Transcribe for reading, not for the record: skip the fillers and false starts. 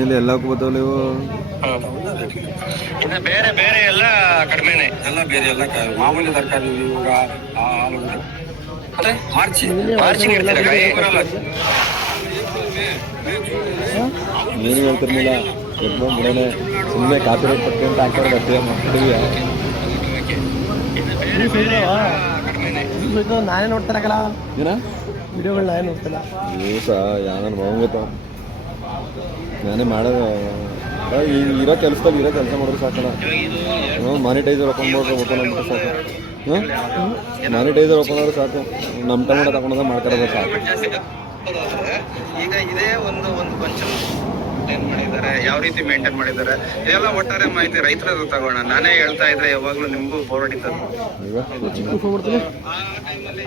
ಇಲ್ಲಿ ಎಲ್ಲಕ್ಕೂ ಬರ್ತಾವ ನೀವು ಇನ್ನು ಬೇರೆ ಬೇರೆ ಎಲ್ಲ ಕಡಿಮೆನೆ. ಎಲ್ಲ ಬೇರೆ ಎಲ್ಲ ಮಾಮೂಲಿ ತರಕಾರಿ ಇವಾಗ ಆಲೂಗಡ್ಡೆ ಮಾರ್ಚಿಗೆ ಇಡ್ತೀರ ಕಾಯಿ? ನೀನು ಹೇಳ್ತಿರ್ಲಿಲ್ಲ ಎದ್ಕೊಂಡು ಬಿಡೋಣ ಸುಮ್ಮನೆ ಕಾಪಿ ರೇಟ್ ಪಟ್ಟಿ ಅಂತ ಹಾಕ್ತಾರೆ ಅಷ್ಟೇ ಮಾಡ್ತೀವಿ. ನಾನೇ ನೋಡ್ತಾರಲ್ಲ ಏನ ವಿಡಿಯೋಗಳು ನಾನೇ ನೋಡ್ತಿಲ್ಲ. ನ್ಯೂಸ ಯಾರು ಹೋಗುತ್ತ ನಾನೇ ಮಾಡೋದು ಈಗ ಇರೋ ಕೆಲಸದಲ್ಲಿ ಕೆಲಸ ಮಾಡಿದ್ರೆ ಸಾಕಲ್ಲ. ಮಾನಿಟೈಸರ್ ಓಪನ್ ಮಾಡಿದ್ರೆ ಅಂದ್ಬಿಟ್ಟು ಸಾಕು. ಮಾನಿಟೈಸರ್ ಓಪನ್ ಆದ್ರೆ ಸಾಕು. ನಮ್ಮ ಟೊಮೆಟೊ ತಗೊಂಡೋದ ಮಾಡ್ತಾರದ ಸಾಕು. ಈಗ ಇದೇ ಒಂದು ಕೊಂಚ ಏನ್ ಮಾಡಿದ್ದಾರೆ, ಯಾವ ರೀತಿ ಮೇಂಟೈನ್ ಮಾಡಿದ್ದಾರೆ, ಇದೆಲ್ಲ ಒಟ್ಟಾರೆ ಮಾಹಿತಿ ರೈತರದ್ದು ತಗೋಣ. ನಾನೇ ಹೇಳ್ತಾ ಇದ್ರೆ ಯಾವಾಗ್ಲೂ ನಿಮ್ಗೂ ಬೋರ್ ಹೊಡಿತದೆ. ಆ ಟೈಮಲ್ಲಿ